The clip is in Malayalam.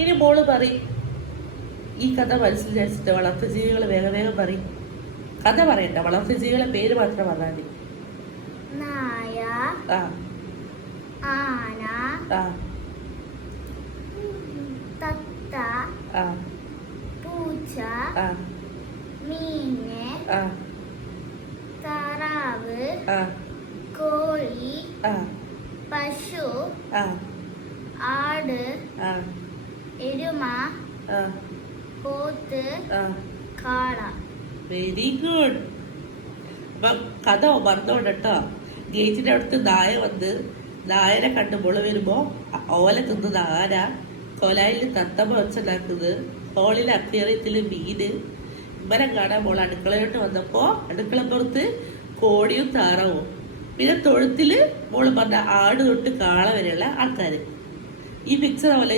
ഇനി മോള് പറയും ഈ കഥ മനസ്സിലാച്ചിട്ട് വളർത്തുജീവികൾ വേഗം വേഗം പറയും. കഥ പറയണ്ട, വളർത്തുജീവികളെ പേര് മാത്രം പറഞ്ഞാൽ മതി. നായ, ആ ആന, ആ തത്ത, ആ പൂച്ച, ആ മീന്, ആ താറാവ്, ആ കോഴി, ആ പശു, ആ ആട്, ആ എരുമ, ആ പോത്ത്, ആ കാള. Very good. അപ്പൊ കഥ മറന്നോണ്ട് കേട്ടോ. ഗേറ്റിന്റെ അടുത്ത് നായ വന്ന് നായനെ കണ്ട് മുള വരുമ്പോ ഓല തിന്നുന്ന ആന, കൊലായിൽ തത്തമ്മ വെച്ചുണ്ടാക്കുന്നത്, ഹോളിലെ അക്വേറിയത്തില് മീന്, ഇവരെ കാണാൻ മോൾ അടുക്കളയോട്ട് വന്നപ്പോ അടുക്കളപ്പുറത്ത് കോടിയും താറാവും, പിന്നെ തൊഴുത്തില് മോള് പറഞ്ഞ ആട് തൊട്ട് കാള വരെയുള്ള ആൾക്കാര്. ഈ പിക്ചർ പോലെ